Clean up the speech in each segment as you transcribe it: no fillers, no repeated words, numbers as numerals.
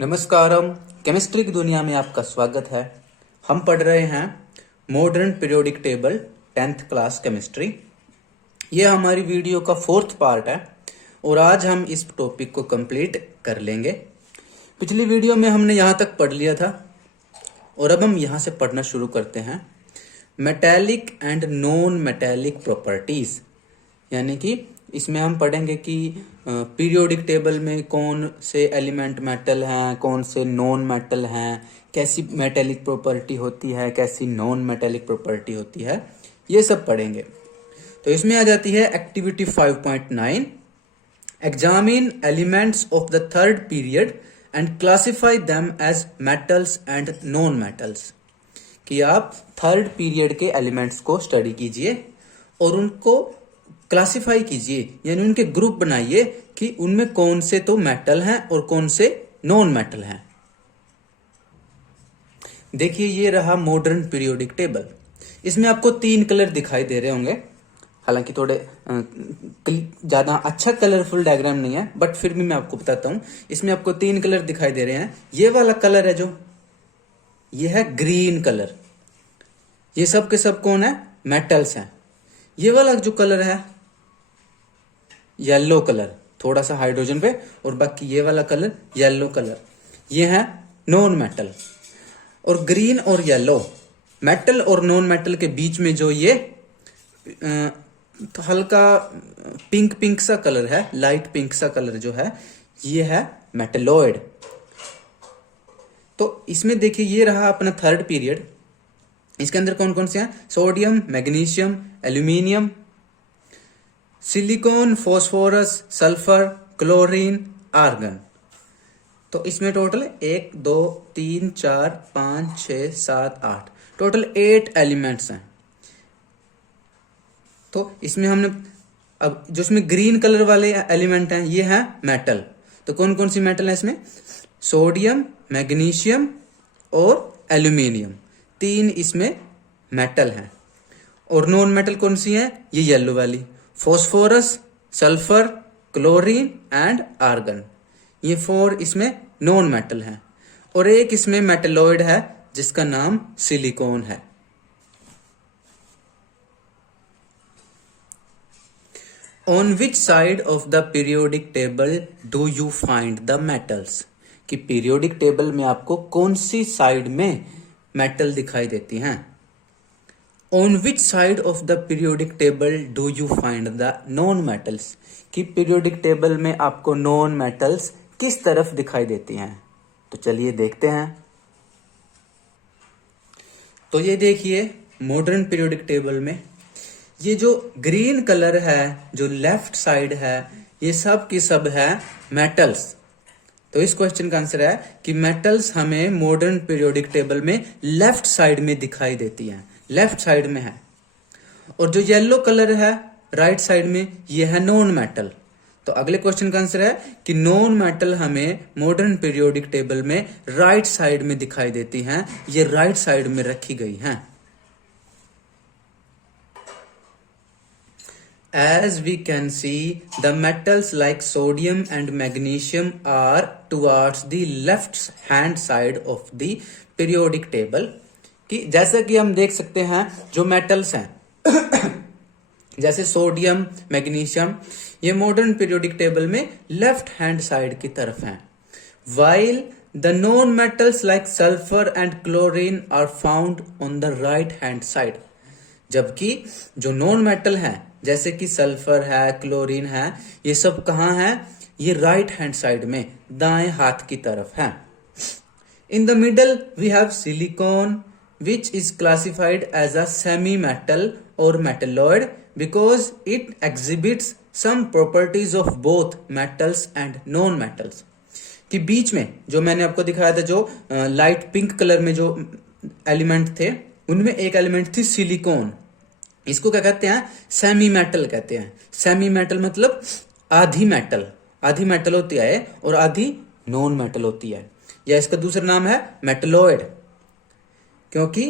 नमस्कारम। Chemistry की दुनिया में आपका स्वागत है। हम पढ़ रहे हैं modern periodic table 10th class chemistry. ये हमारी वीडियो का 4th पार्ट है और आज हम इस टॉपिक को कंप्लीट कर लेंगे। पिछली वीडियो में हमने यहाँ तक पढ़ लिया था और अब हम यहाँ से पढ़ना शुरू करते हैं। Metallic and non metallic properties, यानी कि इसमें हम पढ़ेंगे कि पीरियोडिक टेबल में कौन से एलिमेंट मेटल हैं, कौन से नॉन मेटल हैं, कैसी मेटेलिक प्रॉपर्टी होती है, कैसी नॉन मेटेलिक प्रॉपर्टी होती है, ये सब पढ़ेंगे। तो इसमें आ जाती है activity 5.9, examine elements of the third period and classify them as metals and non metals. कि आप थर्ड पीरियड के एलिमेंट्स को स्टडी कीजिए और उनको क्लासिफाई कीजिए, यानी उनके ग्रुप बनाइए कि उनमें कौन से तो मेटल हैं और कौन से नॉन मेटल हैं। देखिए, ये रहा मॉडर्न पीरियोडिक टेबल। इसमें आपको 3 कलर दिखाई दे रहे होंगे। हालांकि थोड़े ज्यादा अच्छा कलरफुल डायग्राम नहीं है, बट फिर भी मैं आपको बताता हूं। इसमें आपको 3 कलर दिखाई दे रहे हैं। ये वाला कलर है जो ये है ग्रीन कलर, ये सब के सब कौन है? मेटल्स हैं। ये वाला जो कलर है येलो कलर, थोड़ा सा हाइड्रोजन पे, और बाकी ये वाला कलर येलो कलर, ये है नॉन मेटल। और ग्रीन और येलो मेटल और नॉन मेटल के बीच में जो ये तो हल्का पिंक पिंक सा कलर है, लाइट पिंक सा कलर जो है, ये है मेटलॉइड। तो इसमें देखिए, ये रहा अपना थर्ड पीरियड। इसके अंदर कौन कौन से हैं? Sodium, magnesium, aluminium, silicon, phosphorus, sulphur, chlorine, argon. तो इसमें टोटल 1 2 3 4 5 6 7 8 टोटल 8 एलिमेंट्स हैं। तो इसमें हमने अब जो इसमें ग्रीन कलर वाले एलिमेंट हैं ये हैं मेटल। तो कौन कौन सी मेटल है इसमें? सोडियम, मैग्नीशियम और एल्यूमिनियम, 3 इसमें मेटल हैं। और नॉन मेटल कौन सी है? ये येलो वाली, phosphorus, sulphur, chlorine and argon. ये 4 इसमें नॉन मेटल हैं। और एक इसमें मेटलॉइड है जिसका नाम सिलिकॉन है। On which side of the periodic table do you find the metals? कि पीरियोडिक टेबल में आपको कौन सी साइड में मेटल दिखाई देती हैं? On which side of the periodic table do you find the non metals? कि पीरियोडिक टेबल में आपको नॉन मेटल्स किस तरफ दिखाई देती हैं? तो चलिए देखते हैं। तो ये देखिए, मॉडर्न पीरियोडिक टेबल में ये जो ग्रीन कलर है जो लेफ्ट साइड है, ये सब की सब है मेटल्स। तो इस क्वेश्चन का आंसर है कि मेटल्स हमें मॉडर्न पीरियोडिक टेबल में लेफ्ट साइड में दिखाई देती हैं, लेफ्ट साइड में है। और जो येलो कलर है राइट साइड में, ये है नॉन मेटल। तो अगले क्वेश्चन का आंसर है कि नॉन मेटल हमें मॉडर्न पीरियोडिक टेबल में राइट साइड में दिखाई देती हैं, ये राइट साइड में रखी गई हैं। As we can see, the metals like sodium and magnesium are towards the left hand side of the periodic table. कि जैसा कि हम देख सकते हैं जो मेटल्स हैं जैसे सोडियम, मैग्नीशियम, ये मॉडर्न पीरियोडिक टेबल में लेफ्ट हैंड साइड की तरफ हैं। While the non metals like sulfur and chlorine are found on the right hand side. जबकि जो नॉन मेटल हैं जैसे कि सल्फर है, क्लोरीन है, ये सब कहाँ है? ये राइट हैंड साइड में, दाएं हाथ की तरफ है। In the middle we have silicon which is classified as a semi metal or metalloid because it exhibits some properties of both metals and non metals. कि बीच में जो मैंने आपको दिखाया था, जो लाइट पिंक कलर में जो एलिमेंट थे, उनमें एक एलिमेंट थी सिलिकॉन। इसको क्या कहते हैं? सेमी मेटल कहते हैं। सेमी मेटल मतलब आधी मेटल, आधी मेटल होती है और आधी नॉन मेटल होती है। या इसका दूसरा नाम है मेटलॉइड, क्योंकि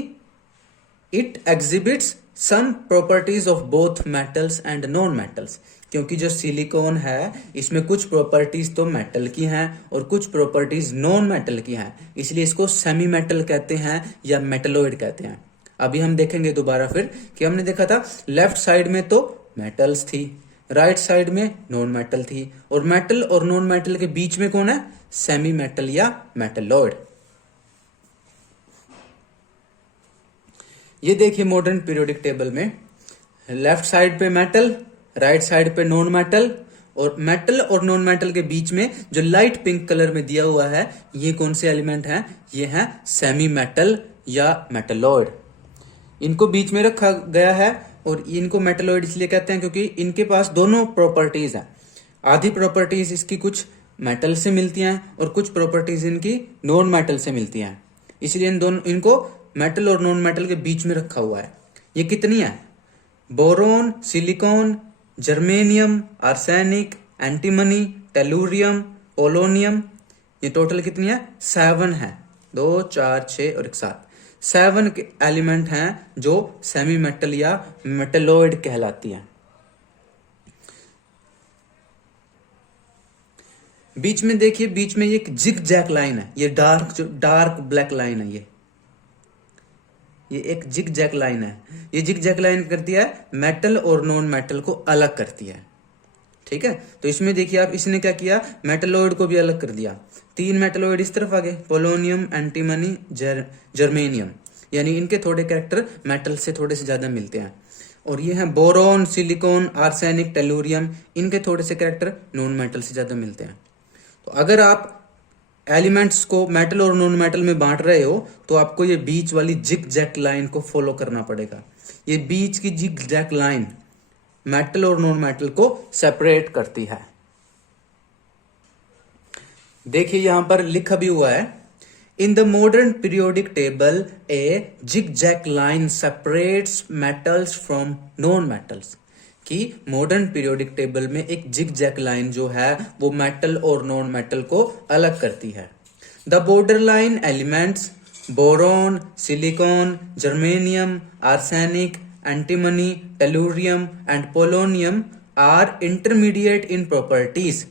it exhibits some properties of both metals and non metals. क्योंकि जो सिलिकॉन है इसमें कुछ प्रॉपर्टीज तो मेटल की हैं और कुछ प्रॉपर्टीज नॉन मेटल की हैं, इसलिए इसको सेमी मेटल कहते हैं या मेटलॉइड कहते हैं। अभी हम देखेंगे दोबारा फिर कि हमने देखा था लेफ्ट साइड में तो मेटल्स थी, राइट साइड में नॉन मेटल थी, और मेटल और नॉन मेटल के बीच में कौन है? सेमी मेटल या मेटलॉइड। ये देखिए मॉडर्न पीरियोडिक टेबल में लेफ्ट साइड पे मेटल, राइट साइड पे नॉन मेटल, और मेटल और नॉन मेटल के बीच में जो लाइट पिंक कलर में दिया हुआ है ये कौन से एलिमेंट हैं? ये हैं सेमी मेटल या मेटलॉइड। इनको बीच में रखा गया है और इनको मेटलॉइड इसलिए कहते हैं क्योंकि इनके पास दोनों प्रॉपर्टीज हैं। आधी प्रॉपर्टीज इसकी कुछ मेटल से मिलती हैं और कुछ प्रॉपर्टीज इनकी नॉन मेटल से मिलती हैं, इसलिए इनको मेटल और नॉन मेटल के बीच में रखा हुआ है। ये कितनी है? Boron, silicon, germanium, arsenic, antimony, tellurium, polonium, ये टोटल कितनी है? 7 है। 2, 4, 6 और 1 7। 7 के एलिमेंट हैं जो सेमी मेटल या मेटलॉइड कहलाती है। बीच में देखिए, बीच में एक जिग जैक लाइन है, ये डार्क ब्लैक लाइन है। ये एक जिग जैक लाइन है। ये जिग जैक लाइन करती है मेटल और नॉन मेटल को अलग करती है। ठीक है, तो इसमें देखिए आप, इसने क्या किया? मेटलॉइड को भी अलग कर दिया। 3 मेटलॉइड इस तरफ आ गए, पोलोनियम, एंटीमनी, जर्मेनियम, यानी इनके थोड़े कैरेक्टर मेटल से थोड़े से ज्यादा मिलते हैं। और ये हैं बोरोन, सिलिकॉन, आर्सेनिक, टेलुरियम, इनके थोड़े से कैरेक्टर नॉन मेटल से ज्यादा मिलते हैं। तो अगर आप एलिमेंट्स को मेटल और नॉन मेटल में बांट रहे हो तो आपको ये बीच वाली जिग जैक लाइन को फॉलो करना पड़ेगा। ये बीच की जिग जैक लाइन मेटल और नॉन मेटल को सेपरेट करती है। देखिए यहां पर लिखा भी हुआ है, in the modern periodic table a zigzag line separates metals from non metals. कि मॉडर्न पीरियोडिक टेबल में एक जिग जैक लाइन जो है वो मेटल और नॉन मेटल को अलग करती है। The border line elements boron, silicon, germanium, arsenic, antimony, tellurium and polonium are intermediate in properties.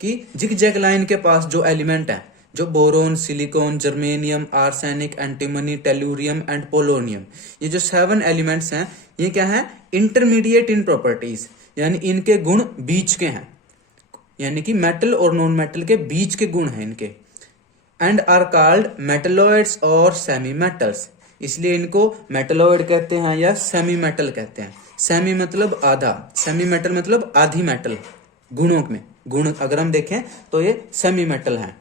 कि जिग जैक लाइन के पास जो एलिमेंट है, जो boron, silicon, germanium, arsenic, antimony, tellurium and polonium, ये जो 7 एलिमेंट्स हैं ये क्या है? इंटरमीडिएट इन प्रॉपर्टीज, यानी इनके गुण बीच के हैं, यानी कि मेटल और नॉन मेटल के बीच के गुण हैं इनके। एंड आर कॉल्ड मेटलॉइड्स और सेमी मेटल्स, इसलिए इनको मेटलॉइड कहते हैं या सेमी मेटल कहते हैं। सेमी मतलब आधा, सेमी मेटल मतलब आधी मेटल। गुणों में गुण अगर हम देखें तो ये सेमी मेटल है।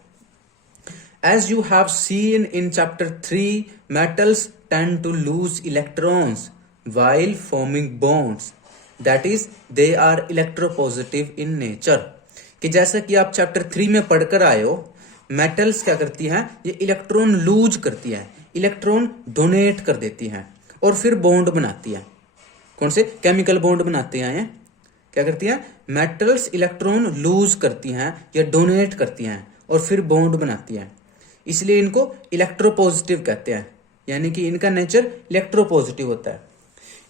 As you have seen in chapter 3, metals tend to lose electrons while forming bonds. That is, they are electropositive in nature. कि जैसा कि आप चैप्टर 3 में पढ़कर आए हो, मेटल्स क्या करती हैं? ये इलेक्ट्रॉन लूज करती है, इलेक्ट्रॉन डोनेट कर देती हैं और फिर बॉन्ड बनाती है। कौन से? केमिकल बॉन्ड बनाती हैं। ये क्या करती है? मेटल्स इलेक्ट्रॉन लूज करती हैं या डोनेट करती हैं और फिर बॉन्ड बनाती हैं, इसलिए इनको इलेक्ट्रोपॉजिटिव कहते हैं, यानी कि इनका नेचर इलेक्ट्रोपॉजिटिव होता है।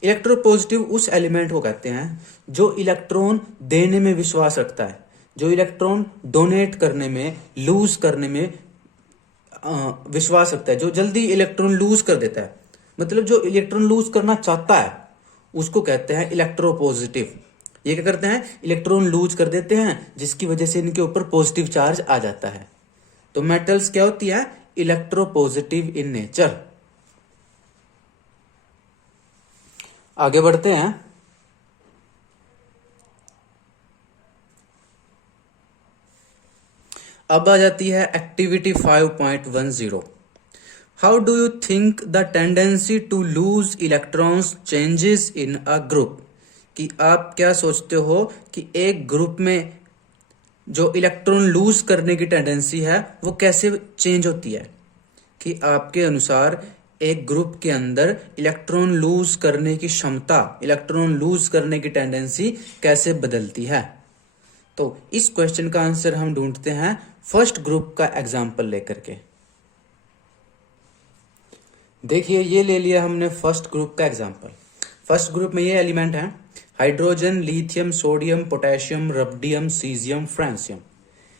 इलेक्ट्रोपॉजिटिव उस एलिमेंट को कहते हैं जो इलेक्ट्रॉन देने में विश्वास रखता है, जो इलेक्ट्रॉन डोनेट करने में, लूज करने में विश्वास रखता है, जो जल्दी इलेक्ट्रॉन लूज कर देता है, मतलब जो इलेक्ट्रॉन लूज करना चाहता है उसको कहते हैं इलेक्ट्रोपॉजिटिव। ये क्या करते हैं? इलेक्ट्रॉन लूज कर देते हैं, जिसकी वजह से इनके ऊपर पॉजिटिव चार्ज आ जाता है। तो मेटल्स क्या होती है? Electropositive in nature. आगे बढ़ते हैं। अब आ जाती है activity 5.10। How do you think the tendency to lose electrons changes in a group. कि आप क्या सोचते हो कि एक ग्रुप में जो इलेक्ट्रॉन लूज करने की टेंडेंसी है वो कैसे चेंज होती है? कि आपके अनुसार एक ग्रुप के अंदर इलेक्ट्रॉन लूज करने की क्षमता, इलेक्ट्रॉन लूज करने की टेंडेंसी कैसे बदलती है? तो इस क्वेश्चन का आंसर हम ढूंढते हैं फर्स्ट ग्रुप का एग्जाम्पल लेकर के। देखिए ये ले लिया हमने फर्स्ट ग्रुप का एग्जाम्पल। फर्स्ट ग्रुप में ये एलिमेंट है, hydrogen, lithium, sodium, potassium, rubidium, caesium, francium.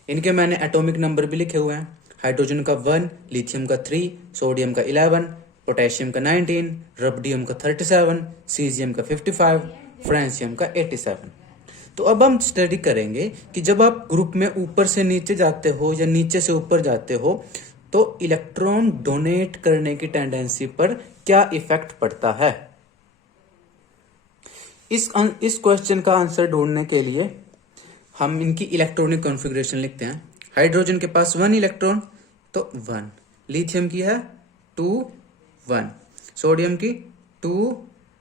इनके मैंने एटॉमिक नंबर भी लिखे हुए हैं। हाइड्रोजन का 1, लिथियम का 3, सोडियम का 11, पोटेशियम का 19, रबिडियम का 37, सीजियम का 55, फ्रांसियम का 87। तो अब हम स्टडी करेंगे कि जब आप ग्रुप में ऊपर से नीचे जाते हो या नीचे से ऊपर जाते हो तो इलेक्ट्रॉन डोनेट करने की टेंडेंसी पर क्या इफेक्ट पड़ता है। इस क्वेश्चन का आंसर ढूंढने के लिए हम इनकी इलेक्ट्रॉनिक कॉन्फ़िगरेशन लिखते हैं। हाइड्रोजन के पास 1 इलेक्ट्रॉन तो 1, लिथियम की है 2 1, सोडियम की 2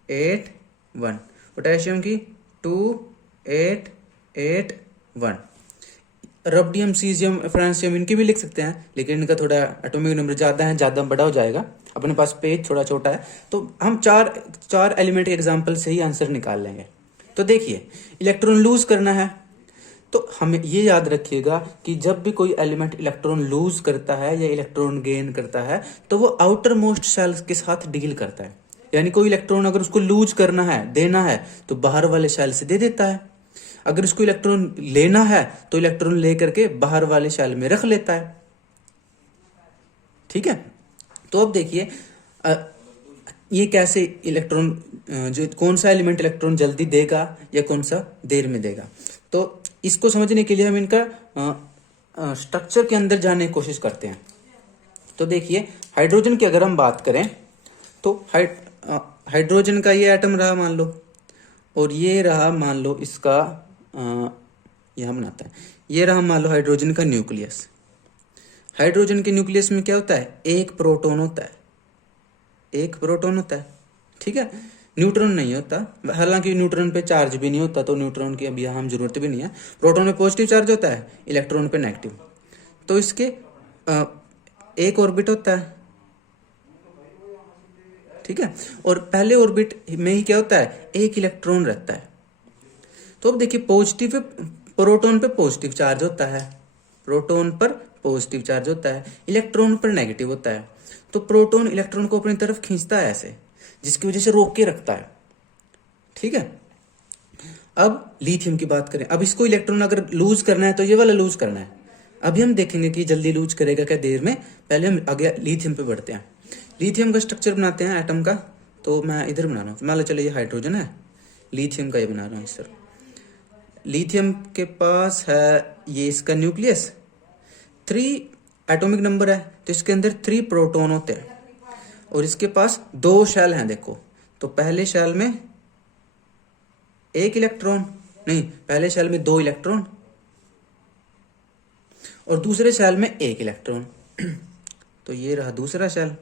8 1, पोटेशियम की 2 8 8 1, रबिडियम, सीजियम, फ्रांसियम इनकी भी लिख सकते हैं, लेकिन इनका थोड़ा एटॉमिक नंबर ज़्यादा है, ज़्यादा बड़ा हो जाएगा। अपने पास पेज थोड़ा छोटा है तो हम चार एलिमेंट के एग्जाम्पल से ही आंसर निकाल लेंगे। तो देखिए, इलेक्ट्रॉन लूज करना है तो हमें ये याद रखिएगा कि जब भी कोई एलिमेंट इलेक्ट्रॉन लूज करता है या इलेक्ट्रॉन गेन करता है तो वो आउटर मोस्ट शेल के साथ डील करता है। यानी कोई इलेक्ट्रॉन अगर उसको लूज करना है, देना है, तो बाहर वाले शेल से दे देता है। अगर उसको इलेक्ट्रॉन लेना है तो इलेक्ट्रॉन लेकर के बाहर वाले शेल में रख लेता है। ठीक है, तो अब देखिए ये कैसे इलेक्ट्रॉन, जो कौन सा एलिमेंट इलेक्ट्रॉन जल्दी देगा या कौन सा देर में देगा। तो इसको समझने के लिए हम इनका स्ट्रक्चर के अंदर जाने की कोशिश करते हैं। तो देखिए, हाइड्रोजन की अगर हम बात करें तो हाइड्रोजन का ये एटम रहा मान लो, और ये रहा मान लो इसका यह बनाता है, ये रहा मान लो हाइड्रोजन का न्यूक्लियस। हाइड्रोजन के न्यूक्लियस में क्या होता है, एक प्रोटॉन होता है, एक प्रोटॉन होता है। ठीक है, न्यूट्रॉन नहीं होता, हालांकि न्यूट्रॉन पे चार्ज भी नहीं होता तो न्यूट्रॉन की अभी यहाँ जरूरत भी नहीं है। प्रोटॉन में पॉजिटिव चार्ज होता है, इलेक्ट्रॉन पे नेगेटिव। तो इसके एक ऑर्बिट होता है। ठीक है, और पहले ऑर्बिट में ही क्या होता है, एक इलेक्ट्रॉन रहता है। तो अब देखिए, पॉजिटिव प्रोटॉन पे पॉजिटिव चार्ज होता है, प्रोटॉन पर पॉजिटिव चार्ज होता है, इलेक्ट्रॉन पर नेगेटिव होता है। तो प्रोटॉन इलेक्ट्रॉन को अपनी तरफ खींचता है ऐसे, जिसकी वजह से रोक के रखता है। ठीक है, अब लिथियम की बात करें। अब इसको इलेक्ट्रॉन अगर लूज करना है तो ये वाला लूज करना है। अभी हम देखेंगे कि जल्दी लूज करेगा क्या देर में। पहले हम आगे लिथियम पे बढ़ते हैं। लिथियम का स्ट्रक्चर बनाते हैं एटम का। तो मैं इधर बना रहा हूँ, मान लो चलो ये हाइड्रोजन है, लिथियम का ये बना रहा हूँ सर। लिथियम के पास है ये इसका न्यूक्लियस, 3 एटॉमिक नंबर है, तो इसके अंदर 3 प्रोटॉन होते हैं, और इसके पास 2 शेल हैं। देखो, तो पहले शेल में एक इलेक्ट्रॉन, नहीं, पहले शेल में 2 इलेक्ट्रॉन और दूसरे शेल में 1 इलेक्ट्रॉन। तो ये रहा दूसरा शेल,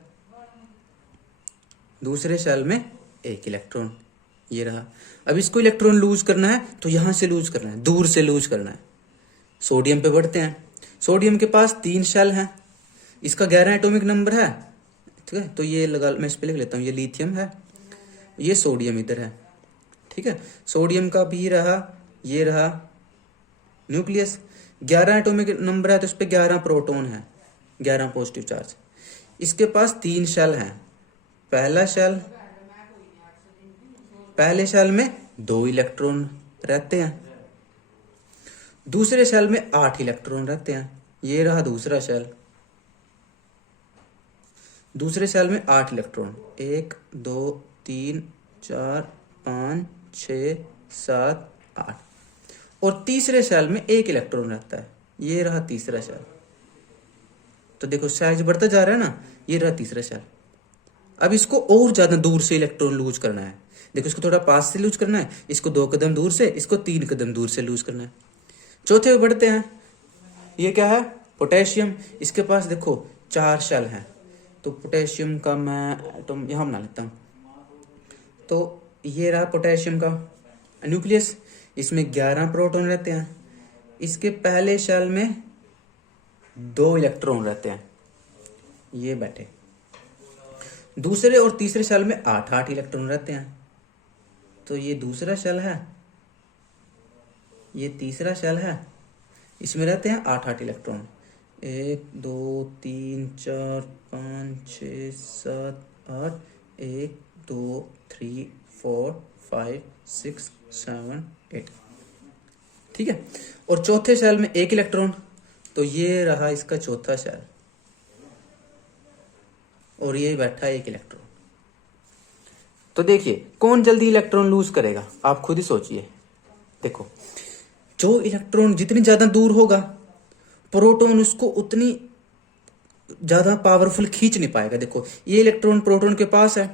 दूसरे शेल में 1 इलेक्ट्रॉन, ये रहा। अब इसको इलेक्ट्रॉन लूज करना है तो यहां से लूज करना है, दूर से लूज करना है। सोडियम पे बढ़ते हैं। सोडियम के पास 3 शेल हैं, इसका 11 एटॉमिक नंबर है। ठीक है, तो ये लगा, मैं इस पे लिख लेता हूँ, ये लिथियम है, ये सोडियम इधर है। ठीक है, सोडियम का भी रहा, ये रहा न्यूक्लियस, 11 एटॉमिक नंबर है तो इस पे 11 प्रोटॉन है, 11 पॉजिटिव चार्ज। इसके पास 3 शेल हैं। पहला शेल, पहले शेल में 2 इलेक्ट्रॉन रहते हैं, दूसरे शेल में 8 इलेक्ट्रॉन रहते हैं, ये रहा दूसरा शेल। दूसरे शेल में 8 इलेक्ट्रॉन, 1 2 3 4 5 6 7 8, और तीसरे शेल में 1 इलेक्ट्रॉन रहता है, ये रहा तीसरा शेल। तो देखो साइज बढ़ता जा रहा है ना, ये रहा तीसरा शेल। अब इसको और ज्यादा दूर से इलेक्ट्रॉन लूज करना है। देखो, इसको थोड़ा पास से लूज करना है, इसको 2 कदम दूर से, इसको 3 कदम दूर से लूज करना है। चौथे पे बढ़ते हैं, ये क्या है, पोटेशियम। इसके पास देखो 4 शेल हैं, तो पोटेशियम का मैं एटम यहाँ बना लेता हूँ। तो ये रहा पोटेशियम का न्यूक्लियस, इसमें 11 प्रोटॉन रहते हैं, इसके पहले शेल में 2 इलेक्ट्रॉन रहते हैं, ये बैठे। दूसरे और तीसरे शेल में 8 इलेक्ट्रॉन रहते हैं, तो ये दूसरा शेल है, ये तीसरा शेल है, इसमें रहते हैं 8 इलेक्ट्रॉन। 1 2 3 4 5 6 7 8, 1 2 3 4 5 6 7 8, ठीक है। और चौथे शेल में एक इलेक्ट्रॉन, तो ये रहा इसका चौथा शेल, और ये बैठा एक इलेक्ट्रॉन। तो देखिए कौन जल्दी इलेक्ट्रॉन लूज करेगा, आप खुद ही सोचिए। देखो जो इलेक्ट्रॉन जितनी ज्यादा दूर होगा, प्रोटॉन उसको उतनी ज्यादा पावरफुल खींच नहीं पाएगा। देखो ये इलेक्ट्रॉन प्रोटॉन के पास है,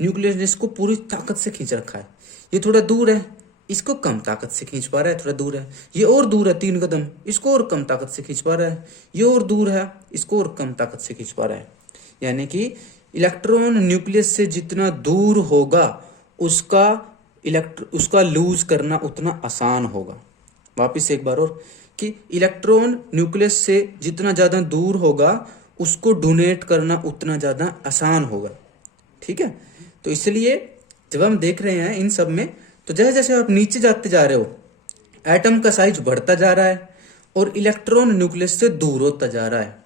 न्यूक्लियस ने इसको पूरी ताकत से खींच रखा है। ये थोड़ा दूर है, इसको कम ताकत से खींच पा रहा है, थोड़ा दूर है। ये और दूर है 3 कदम, इसको और कम ताकत से खींच पा रहा है। ये और दूर है, इसको और कम ताकत से खींच पा रहा है। यानी कि इलेक्ट्रॉन न्यूक्लियस से जितना दूर होगा, उसका लूज करना उतना आसान होगा। वापिस एक बार और, कि इलेक्ट्रॉन न्यूक्लियस से जितना ज्यादा दूर होगा, उसको डोनेट करना उतना ज्यादा आसान होगा, ठीक है। तो इसलिए जब हम देख रहे हैं इन सब में, तो जैसे जैसे आप नीचे जाते जा रहे हो, एटम का साइज बढ़ता जा रहा है और इलेक्ट्रॉन न्यूक्लियस से दूर होता जा रहा है,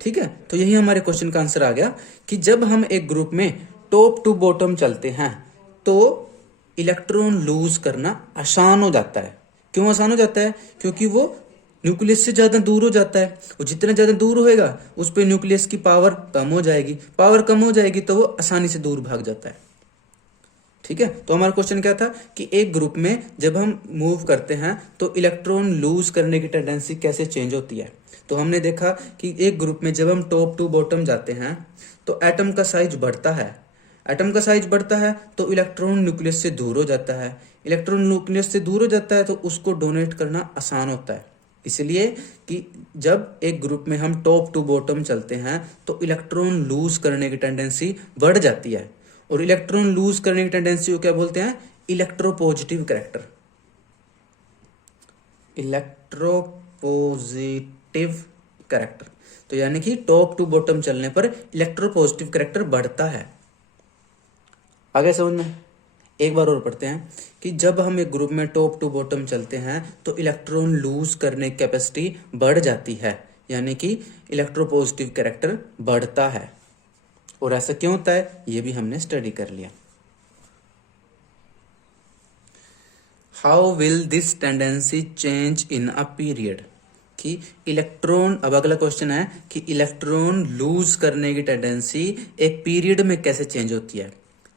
ठीक है। तो यही हमारे क्वेश्चन का आंसर आ गया कि जब हम एक ग्रुप में टॉप टू बॉटम चलते हैं तो इलेक्ट्रॉन लूज करना आसान हो जाता है। क्यों आसान हो जाता है? क्योंकि वो न्यूक्लियस से ज्यादा दूर हो जाता है, और जितना ज्यादा दूर होएगा उस पर न्यूक्लियस की पावर कम हो जाएगी। पावर कम हो जाएगी तो वो आसानी से दूर भाग जाता है, ठीक है। तो हमारा क्वेश्चन क्या था कि एक ग्रुप में जब हम मूव करते हैं तो इलेक्ट्रॉन लूज करने की टेंडेंसी कैसे चेंज होती है। तो हमने देखा कि एक ग्रुप में जब हम टॉप टू बॉटम जाते हैं तो एटम का साइज बढ़ता है। एटम का साइज बढ़ता है तो इलेक्ट्रॉन न्यूक्लियस से दूर हो जाता है। इलेक्ट्रॉन न्यूक्लियस से दूर हो जाता है तो उसको डोनेट करना आसान होता है। इसलिए कि जब एक ग्रुप में हम टॉप टू बॉटम चलते हैं तो इलेक्ट्रॉन लूज करने की टेंडेंसी बढ़ जाती है। और इलेक्ट्रॉन लूज करने की टेंडेंसी को क्या बोलते हैं? Electropositive character. इलेक्ट्रोपॉजिटिव कैरेक्टर, तो यानी कि टॉप टू बॉटम चलने पर इलेक्ट्रोपॉजिटिव कैरेक्टर बढ़ता है। आगे समझ में? एक बार और पढ़ते हैं कि जब हम एक ग्रुप में टॉप टू बॉटम चलते हैं तो इलेक्ट्रॉन लूज करने की कैपेसिटी बढ़ जाती है, यानी कि इलेक्ट्रोपॉजिटिव कैरेक्टर बढ़ता है। और ऐसा क्यों होता है ये भी हमने स्टडी कर लिया। How will this tendency change in a period, कि इलेक्ट्रॉन, अब अगला क्वेश्चन है कि इलेक्ट्रॉन लूज करने की टेंडेंसी एक पीरियड में कैसे चेंज होती है।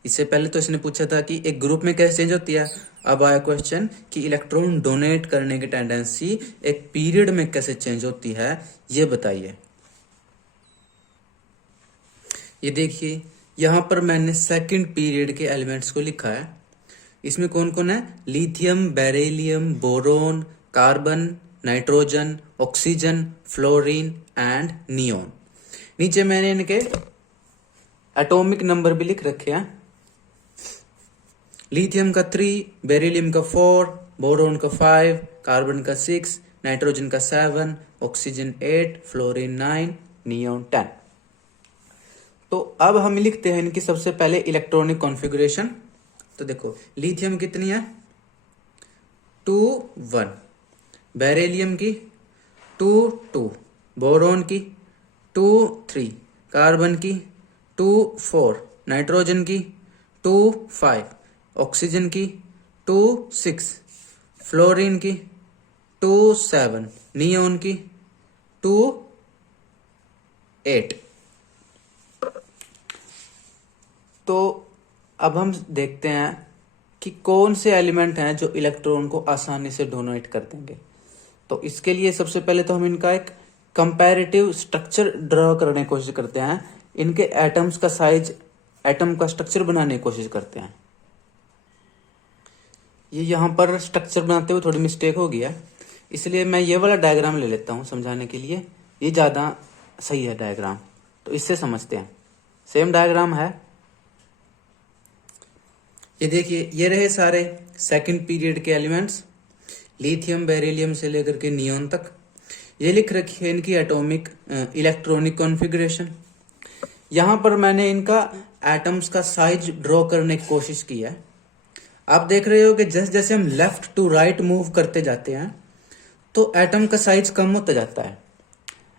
इससे पहले तो इसने पूछा था कि एक ग्रुप में कैसे चेंज होती है। अब आया क्वेश्चन कि इलेक्ट्रॉन डोनेट करने की टेंडेंसी एक पीरियड में कैसे चेंज होती है, ये बताइए। ये देखिए यहां पर मैंने सेकंड पीरियड के एलिमेंट्स को लिखा है। इसमें कौन कौन है? Lithium, beryllium, boron, carbon, nitrogen, oxygen, fluorine and neon. नीचे मैंने इनके एटॉमिक नंबर भी लिख रखे हैं। लिथियम का 3, बेरिलियम का 4, बोरोन का 5, कार्बन का 6, नाइट्रोजन का 7, ऑक्सीजन 8, फ्लोरीन 9, नियोन 10। तो अब हम लिखते हैं इनकी सबसे पहले इलेक्ट्रॉनिक कॉन्फ़िगरेशन। तो देखो लिथियम कितनी है? 2 1, बेरिलियम की 2 2, बोरोन की 2 3, कार्बन की 2 4, नाइट्रोजन की 2 5, ऑक्सीजन की 2 6, फ्लोरीन की 2 7, नियोन की 2 8। तो अब हम देखते हैं कि कौन से एलिमेंट हैं जो इलेक्ट्रॉन को आसानी से डोनेट कर देंगे। तो इसके लिए सबसे पहले तो हम इनका एक कंपैरेटिव स्ट्रक्चर ड्रॉ करने की कोशिश करते हैं। इनके एटम्स का साइज, एटम का स्ट्रक्चर बनाने की कोशिश करते हैं। ये यहाँ पर स्ट्रक्चर बनाते हुए थोड़ी मिस्टेक हो गया, इसलिए मैं ये वाला डायग्राम ले लेता हूँ समझाने के लिए। ये ज़्यादा सही है डायग्राम, तो इससे समझते हैं। सेम डायग्राम है। ये देखिए ये रहे सारे सेकंड पीरियड के एलिमेंट्स, लिथियम, बेरिलियम से लेकर के नियोन तक। ये लिख रखी है इनकी एटॉमिक इलेक्ट्रॉनिक कॉन्फ़िगरेशन। यहाँ पर मैंने इनका एटम्स का साइज ड्रॉ करने की कोशिश की है। आप देख रहे हो कि जैसे जैसे हम लेफ्ट टू राइट मूव करते जाते हैं तो एटम का साइज कम होता जाता है।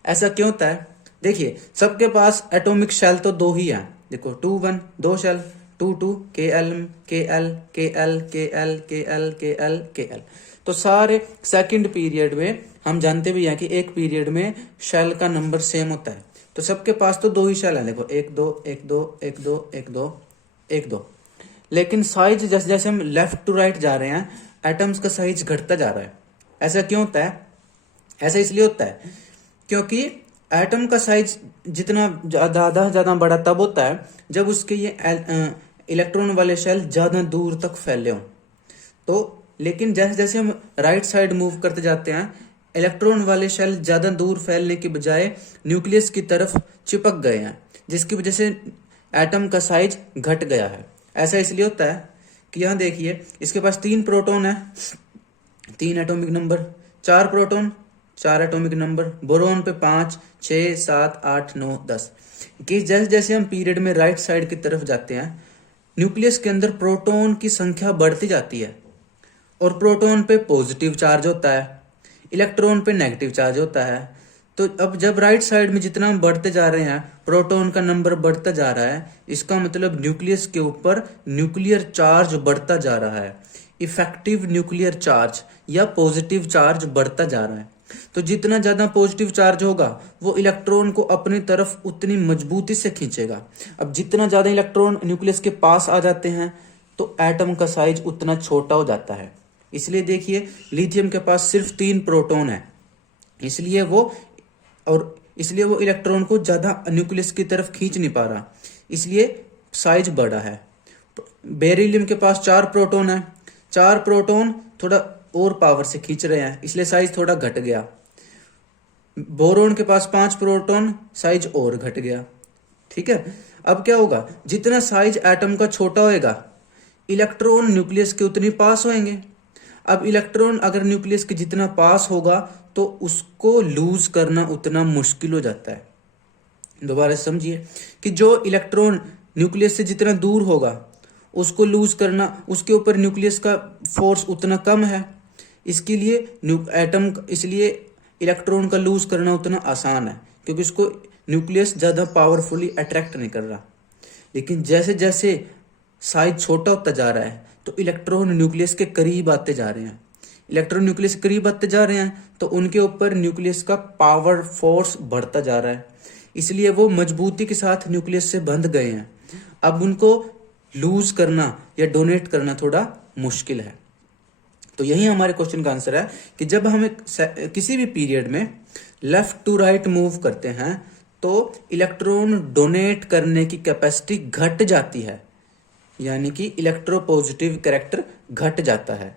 ऐसा क्यों होता है? देखिए सबके पास एटॉमिक शेल तो 2 ही हैं। देखो 2 1, 2 shell, 2 2 KL KL KL KL KL KL KL। तो सारे सेकंड पीरियड में हम जानते भी हैं कि एक पीरियड में शेल का नंबर सेम होता है, तो सबके पास तो 2 ही शेल है, देखो 1 2 1 2 1 2 1 2 1 2। लेकिन साइज जैसे जैसे हम लेफ्ट टू राइट जा रहे हैं एटम्स का साइज घटता जा रहा है। ऐसा क्यों होता है? ऐसा इसलिए होता है क्योंकि एटम का साइज जितना ज्यादा बड़ा तब होता है जब उसके ये इलेक्ट्रॉन वाले शेल ज्यादा दूर तक फैले हों। तो लेकिन जैसे जैसे हम राइट साइड मूव करते जाते हैं इलेक्ट्रॉन वाले शेल ज्यादा दूर फैलने की बजाय न्यूक्लियस की तरफ चिपक गए हैं, जिसकी वजह से एटम का साइज घट गया है। ऐसा इसलिए होता है कि यहाँ देखिए इसके पास 3 प्रोटॉन है, 3 atomic number, 4 proton 4 atomic number, boron पे 5 6 7 8 9 10। कि जैसे जैसे हम पीरियड में राइट साइड की तरफ जाते हैं न्यूक्लियस के अंदर प्रोटॉन की संख्या बढ़ती जाती है और प्रोटॉन पे पॉजिटिव चार्ज होता है, इलेक्ट्रॉन पे नेगेटिव चार्ज होता है। तो अब जब राइट साइड में जितना हम बढ़ते जा रहे हैं प्रोटॉन का नंबर बढ़ता जा रहा है, इसका मतलब न्यूक्लियस के ऊपर न्यूक्लियर चार्ज बढ़ता जा रहा है, इफेक्टिव न्यूक्लियर चार्ज या पॉजिटिव चार्ज बढ़ता जा रहा है। तो जितना ज्यादा पॉजिटिव चार्ज होगा वो इलेक्ट्रॉन को अपनी तरफ उतनी मजबूती से खींचेगा। अब जितना ज्यादा इलेक्ट्रॉन न्यूक्लियस के पास आ जाते हैं तो एटम का साइज उतना छोटा हो जाता है। इसलिए देखिए लिथियम के पास सिर्फ 3 प्रोटॉन है, इसलिए वो इलेक्ट्रॉन को ज्यादा न्यूक्लियस की तरफ खींच नहीं पा रहा, इसलिए साइज बड़ा है। बेरिलियम के पास 4 प्रोटॉन है, 4 प्रोटॉन थोड़ा और पावर से खींच रहे हैं, इसलिए साइज थोड़ा घट गया। बोरोन के पास 5 प्रोटॉन, साइज और घट गया। ठीक है, अब क्या होगा, जितना साइज एटम का छोटा होएगा इलेक्ट्रॉन न्यूक्लियस के उतनी पास होंगे। अब इलेक्ट्रॉन अगर न्यूक्लियस के जितना पास होगा तो उसको लूज करना उतना मुश्किल हो जाता है। दोबारा समझिए कि जो इलेक्ट्रॉन न्यूक्लियस से जितना दूर होगा उसको लूज करना, उसके ऊपर न्यूक्लियस का फोर्स उतना कम है, इसलिए इलेक्ट्रॉन का लूज करना उतना आसान है क्योंकि उसको न्यूक्लियस ज्यादा पावरफुली अट्रैक्ट नहीं कर रहा। लेकिन जैसे जैसे साइज छोटा होता जा रहा है तो इलेक्ट्रॉन न्यूक्लियस के करीब आते जा रहे हैं, इलेक्ट्रॉन न्यूक्लियस के करीब आते जा रहे हैं तो उनके ऊपर न्यूक्लियस का पावर फोर्स बढ़ता जा रहा है, इसलिए वो मजबूती के साथ न्यूक्लियस से बंध गए हैं। अब उनको लूज करना या डोनेट करना थोड़ा मुश्किल है। तो यही हमारे क्वेश्चन का आंसर है कि जब हम किसी भी पीरियड में लेफ्ट टू राइट मूव करते हैं तो इलेक्ट्रॉन डोनेट करने की कैपेसिटी घट जाती है, यानी कि इलेक्ट्रोपॉजिटिव कैरेक्टर घट जाता है।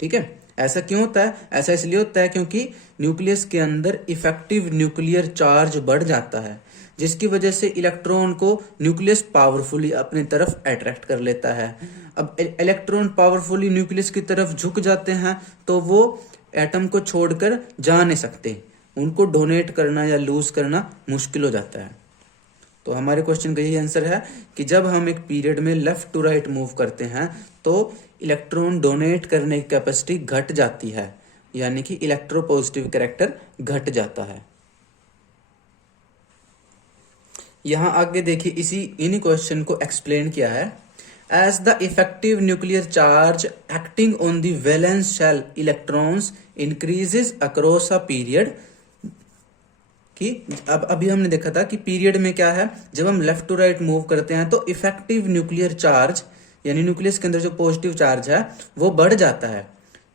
ठीक है, ऐसा क्यों होता है? ऐसा इसलिए होता है क्योंकि न्यूक्लियस के अंदर इफेक्टिव न्यूक्लियर चार्ज बढ़ जाता है, जिसकी वजह से इलेक्ट्रॉन को न्यूक्लियस पावरफुली अपनी तरफ अट्रैक्ट कर लेता है। अब इलेक्ट्रॉन पावरफुली न्यूक्लियस की तरफ झुक जाते हैं तो वो एटम को छोड़कर जा नहीं सकते, उनको डोनेट करना या लूज करना मुश्किल हो जाता है। तो हमारे क्वेश्चन का यही आंसर है कि जब हम एक पीरियड में लेफ्ट टू राइट मूव करते हैं तो इलेक्ट्रॉन डोनेट करने की कैपेसिटी घट जाती है, यानी कि इलेक्ट्रोपॉजिटिव कैरेक्टर घट जाता है। यहां आगे देखिए इन्हीं क्वेश्चन को एक्सप्लेन किया है। As the effective nuclear charge acting on the valence shell electrons increases across a period. कि अब अभी हमने देखा था कि पीरियड में क्या है, जब हम लेफ्ट टू राइट मूव करते हैं तो इफेक्टिव न्यूक्लियर चार्ज यानी न्यूक्लियस के अंदर जो पॉजिटिव चार्ज है वो बढ़ जाता है,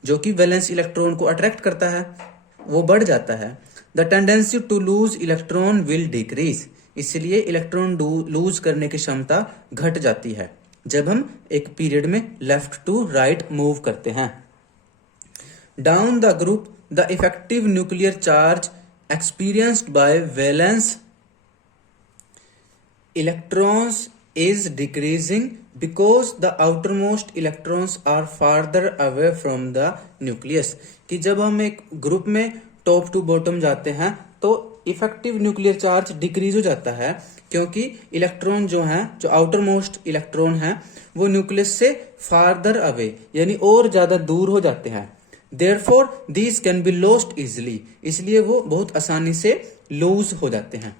जो कि वैलेंस इलेक्ट्रॉन को अट्रैक्ट करता है, वो बढ़ जाता है। The tendency to lose electron will decrease, इसलिए इलेक्ट्रॉन लूज करने की क्षमता घट जाती है जब हम एक पीरियड में लेफ्ट टू राइट मूव करते हैं। Down the group the effective nuclear charge experienced by valence electrons is decreasing because the outermost electrons are farther away from the nucleus। कि जब हम एक ग्रुप में टॉप टू बॉटम जाते हैं तो इफेक्टिव न्यूक्लियर चार्ज डिक्रीज हो जाता है, क्योंकि इलेक्ट्रॉन जो हैं, जो आउटर मोस्ट इलेक्ट्रॉन हैं, वो न्यूक्लियस से फार्दर अवे यानी और ज्यादा दूर हो जाते हैं। Therefore, these can be lost easily, इसलिए वो बहुत आसानी से लूज हो जाते हैं।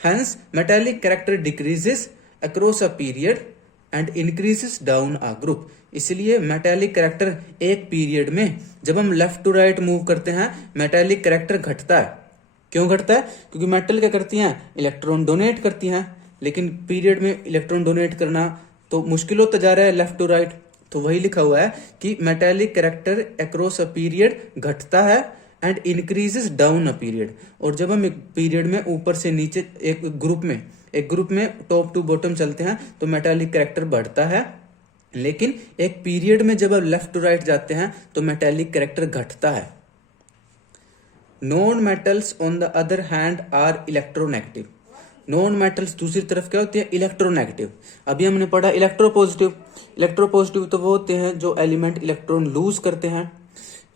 Hence, metallic character decreases across a period and increases down a group. इसलिए मेटालिक कैरेक्टर एक पीरियड में जब हम लेफ्ट टू राइट मूव करते हैं मेटालिक कैरेक्टर घटता है। क्यों घटता है? क्योंकि मेटल क्या करती हैं, इलेक्ट्रॉन डोनेट करती हैं, लेकिन पीरियड में इलेक्ट्रॉन डोनेट करना तो मुश्किल होता जा रहा है लेफ्ट टू राइट। तो वही लिखा हुआ है कि metallic character across a period घटता है and increases down a period. और जब हम एक पीरियड में ऊपर से नीचे एक ग्रुप में टॉप टू बॉटम चलते हैं तो मेटालिक कैरेक्टर बढ़ता है, लेकिन एक पीरियड में जब आप लेफ्ट टू राइट जाते हैं तो मेटालिक कैरेक्टर घटता है। Non metals on the other hand are electronegative. Non metals दूसरी तरफ क्या होती है, इलेक्ट्रोनेगेटिव। अभी हमने पढ़ा इलेक्ट्रोपॉजिटिव। इलेक्ट्रोपॉजिटिव तो वो होते हैं जो एलिमेंट इलेक्ट्रॉन लूज करते हैं।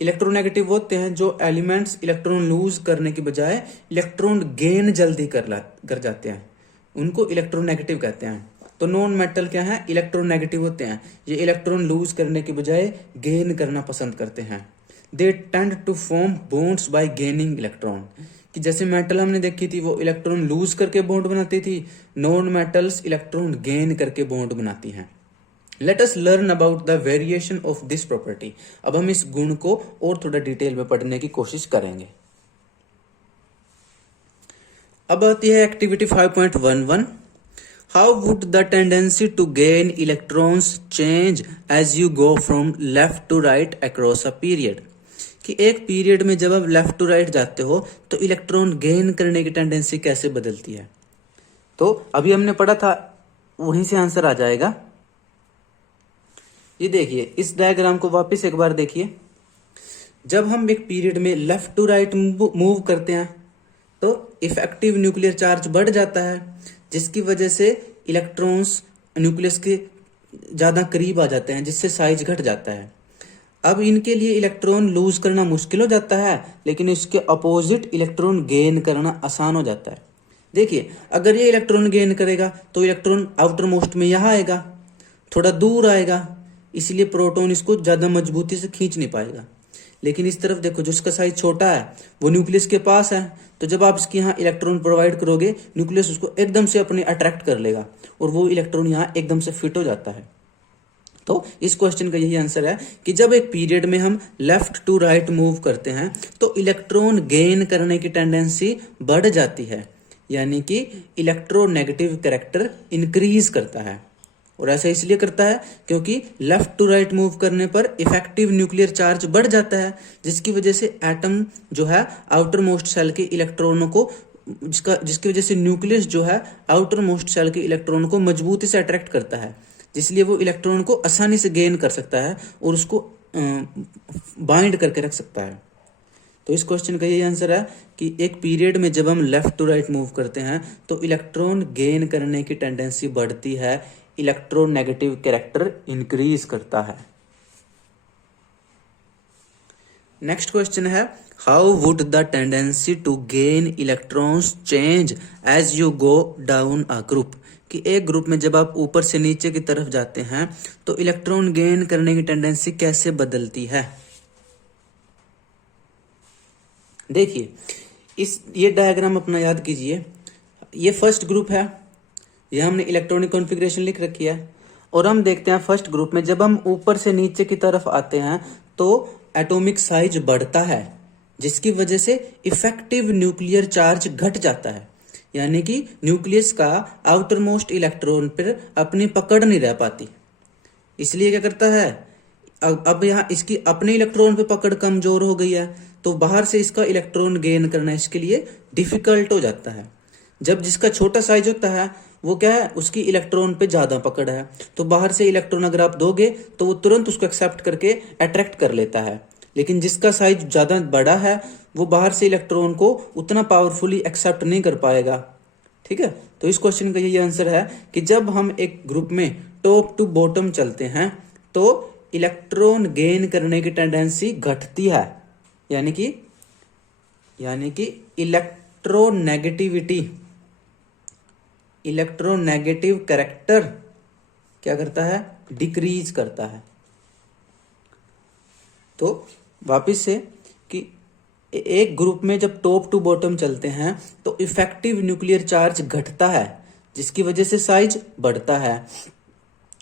इलेक्ट्रोनेगेटिव वो होते हैं जो एलिमेंट्स इलेक्ट्रॉन लूज करने की बजाय इलेक्ट्रॉन गेन जल्दी कर जाते हैं, उनको इलेक्ट्रोनेगेटिव कहते हैं। तो नॉन मेटल क्या है, इलेक्ट्रोनेगेटिव होते हैं। ये इलेक्ट्रॉन लूज करने की बजाय गेन करना पसंद करते हैं। They tend to form bonds by gaining electron. कि जैसे मेटल हमने देखी थी वो इलेक्ट्रॉन लूज करके बॉन्ड बनाती थी, नॉन मेटल्स इलेक्ट्रॉन गेन करके बॉन्ड बनाती हैं। Let us learn about the variation of this property. अब हम इस गुण को और थोड़ा डिटेल में पढ़ने की कोशिश करेंगे। अब आती है activity 5.11। How would the tendency to gain electrons change as you go from left to right across a period. कि एक पीरियड में जब आप लेफ्ट टू राइट जाते हो तो इलेक्ट्रॉन गेन करने की टेंडेंसी कैसे बदलती है। तो अभी हमने पढ़ा था, वहीं से आंसर आ जाएगा। ये देखिए, इस डायग्राम को वापस एक बार देखिए। जब हम एक पीरियड में लेफ्ट टू राइट मूव करते हैं तो इफेक्टिव न्यूक्लियर चार्ज बढ़ जाता है, जिसकी वजह से इलेक्ट्रॉन्स न्यूक्लियस के ज्यादा करीब आ जाते हैं, जिससे साइज घट जाता है। अब इनके लिए इलेक्ट्रॉन लूज करना मुश्किल हो जाता है, लेकिन इसके अपोजिट इलेक्ट्रॉन गेन करना आसान हो जाता है। देखिए, अगर ये इलेक्ट्रॉन गेन करेगा तो इलेक्ट्रॉन आउटर मोस्ट में यहाँ आएगा, थोड़ा दूर आएगा, इसलिए प्रोटॉन इसको ज्यादा मजबूती से खींच नहीं पाएगा। लेकिन इस तरफ देखो, जो इसका साइज छोटा है वो न्यूक्लियस के पास है, तो जब आप इसके यहाँ इलेक्ट्रॉन प्रोवाइड करोगे न्यूक्लियस उसको एकदम से अपने अट्रैक्ट कर लेगा और वो इलेक्ट्रॉन यहाँ एकदम से फिट हो जाता है। तो इस क्वेश्चन का यही आंसर है कि जब एक पीरियड में हम लेफ्ट टू राइट मूव करते हैं तो इलेक्ट्रॉन गेन करने की टेंडेंसी बढ़ जाती है, यानी कि इलेक्ट्रोनेगेटिव कैरेक्टर इंक्रीज करता है। और ऐसा इसलिए करता है क्योंकि लेफ्ट टू राइट मूव करने पर इफेक्टिव न्यूक्लियर चार्ज बढ़ जाता है, जिसकी वजह से एटम जो है आउटर मोस्ट सेल के इलेक्ट्रॉनों को जिसकी वजह से न्यूक्लियस जो है आउटर मोस्ट सेल के इलेक्ट्रॉनों को मजबूती से अट्रैक्ट करता है, जिसलिए वो इलेक्ट्रॉन को आसानी से गेन कर सकता है और उसको बाइंड करके रख सकता है। तो इस क्वेश्चन का यही आंसर है कि एक पीरियड में जब हम लेफ्ट टू राइट मूव करते हैं तो इलेक्ट्रॉन गेन करने की टेंडेंसी बढ़ती है, इलेक्ट्रोनेगेटिव कैरेक्टर इंक्रीज करता है। नेक्स्ट क्वेश्चन है, how would the tendency to gain electrons change as you go down a group. कि एक ग्रुप में जब आप ऊपर से नीचे की तरफ जाते हैं तो इलेक्ट्रॉन गेन करने की टेंडेंसी कैसे बदलती है। देखिए, ये डायग्राम अपना याद कीजिए। ये फर्स्ट ग्रुप है, ये हमने इलेक्ट्रॉनिक कॉन्फ़िगरेशन लिख रखी है, और हम देखते हैं फर्स्ट ग्रुप में जब हम ऊपर से नीचे की तरफ आते हैं तो एटॉमिक साइज बढ़ता है, जिसकी वजह से इफेक्टिव न्यूक्लियर चार्ज घट जाता है, यानी कि न्यूक्लियस का आउटर मोस्ट इलेक्ट्रॉन पर अपनी पकड़ नहीं रह पाती। इसलिए क्या करता है, अब यहाँ इसकी अपने इलेक्ट्रॉन पे पकड़ कमजोर हो गई है, तो बाहर से इसका इलेक्ट्रॉन गेन करना इसके लिए डिफिकल्ट हो जाता है। जब जिसका छोटा साइज होता है वो क्या है, उसकी इलेक्ट्रॉन पे ज्यादा पकड़ है, तो बाहर से इलेक्ट्रॉन अगर आप दोगे तो वो तुरंत उसको एक्सेप्ट करके अट्रैक्ट कर लेता है। लेकिन जिसका साइज ज्यादा बड़ा है वो बाहर से इलेक्ट्रॉन को उतना पावरफुली एक्सेप्ट नहीं कर पाएगा। ठीक है, तो इस क्वेश्चन का यही आंसर है कि जब हम एक ग्रुप में टॉप टू बॉटम चलते हैं तो इलेक्ट्रॉन गेन करने की टेंडेंसी घटती है, यानी कि इलेक्ट्रोनेगेटिव कैरेक्टर क्या करता है, डिक्रीज करता है। तो वापिस से कि एक ग्रुप में जब टॉप टू बॉटम चलते हैं तो इफेक्टिव न्यूक्लियर चार्ज घटता है, जिसकी वजह से साइज बढ़ता है।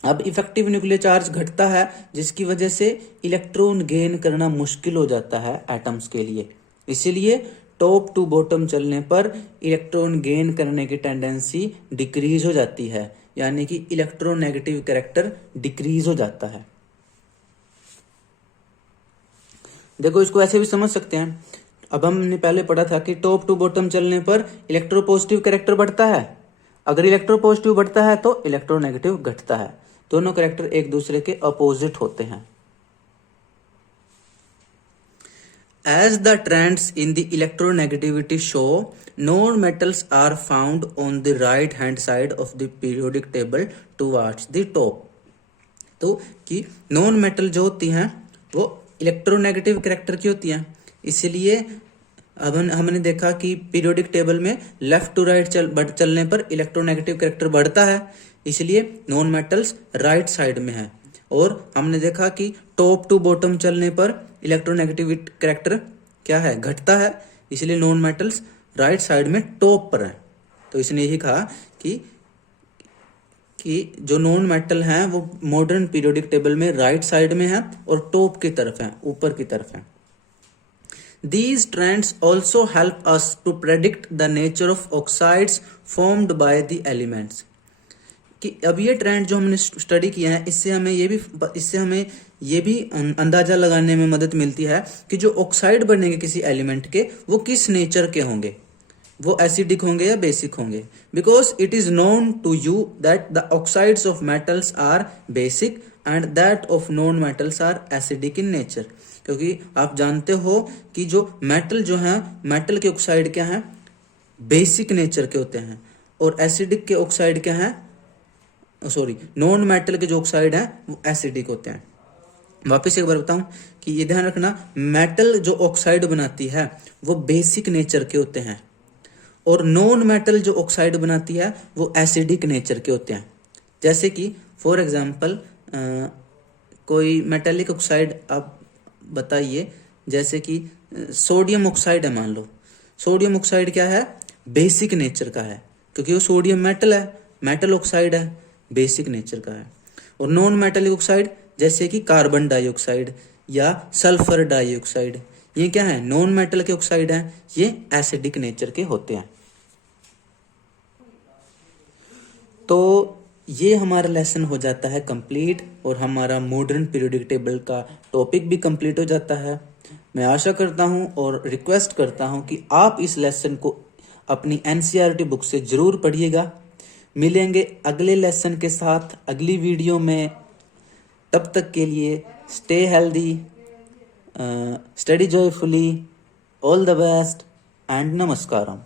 अब इफेक्टिव न्यूक्लियर चार्ज घटता है, जिसकी वजह से इलेक्ट्रॉन गेन करना मुश्किल हो जाता है एटम्स के लिए। इसीलिए टॉप टू बॉटम चलने पर इलेक्ट्रॉन गेन करने की टेंडेंसी डिक्रीज हो जाती है, यानी कि इलेक्ट्रोनेगेटिव कैरेक्टर डिक्रीज हो जाता है। देखो इसको ऐसे भी समझ सकते हैं। अब हमने पहले पढ़ा था कि टॉप टू बॉटम चलने पर इलेक्ट्रोपॉजिटिव कैरेक्टर बढ़ता है। अगर इलेक्ट्रोपॉजिटिव बढ़ता है तो इलेक्ट्रोनेगेटिव घटता है। दोनों कैरेक्टर एक दूसरे के अपोजिट होते हैं। As the trends in the electronegativity show, non-metals are found on the right hand side of the periodic table towards the top. तो कि नॉन मेटल जो होती हैं वो इलेक्ट्रोनेगेटिव कैरेक्टर की होती हैं, इसलिए अब हमने देखा कि पीरियोडिक टेबल में लेफ्ट टू राइट चलने पर इलेक्ट्रोनेगेटिव कैरेक्टर बढ़ता है, इसलिए नॉन मेटल्स राइट साइड में है। और हमने देखा कि टॉप टू बॉटम चलने पर इलेक्ट्रोनेगेटिव कैरेक्टर क्या है, घटता है, इसलिए नॉन मेटल्स राइट साइड में टॉप पर है। तो इसने यही कहा कि जो नॉन मेटल हैं वो मॉडर्न पीरियोडिक टेबल में राइट साइड में है और टॉप की तरफ है, ऊपर की तरफ है। These trends also help us to predict the nature of oxides formed by the elements. कि अब ये ट्रेंड जो हमने स्टडी किया है, इससे हमें ये भी अंदाजा लगाने में मदद मिलती है कि जो ऑक्साइड बनेंगे किसी एलिमेंट के वो किस नेचर के होंगे, वो एसिडिक होंगे या बेसिक होंगे। Because it is known to you that the oxides of metals are basic and that of non metals are acidic in nature. क्योंकि आप जानते हो कि जो मेटल है, मेटल के ऑक्साइड क्या है, बेसिक नेचर के होते हैं, और एसिडिक के ऑक्साइड क्या है, नॉन मेटल के जो ऑक्साइड हैं वो एसिडिक होते हैं। वापस एक बार बताऊं कि ये ध्यान रखना, मेटल जो ऑक्साइड बनाती है वो बेसिक नेचर के होते हैं, और नॉन मेटल जो ऑक्साइड बनाती है वो एसिडिक नेचर के होते हैं। जैसे कि फॉर एग्जांपल कोई मेटेलिक ऑक्साइड आप बताइए, जैसे कि सोडियम ऑक्साइड है, मान लो सोडियम ऑक्साइड क्या है, बेसिक नेचर का है, क्योंकि वो सोडियम मेटल है, मेटल ऑक्साइड है, बेसिक नेचर का है। और नॉन मेटेलिक ऑक्साइड जैसे कि कार्बन डाइऑक्साइड या सल्फर डाइऑक्साइड, ये क्या है, नॉन मेटल के ऑक्साइड हैं, ये एसिडिक नेचर के होते हैं। तो ये हमारा लेसन हो जाता है कंप्लीट, और हमारा मॉडर्न पीरियोडिक टेबल का टॉपिक भी कंप्लीट हो जाता है। मैं आशा करता हूँ और रिक्वेस्ट करता हूँ कि आप इस लेसन को अपनी एनसीईआरटी बुक से जरूर पढ़िएगा। मिलेंगे अगले लेसन के साथ अगली वीडियो में। तब तक के लिए stay healthy, study joyfully, all the best and नमस्कारम।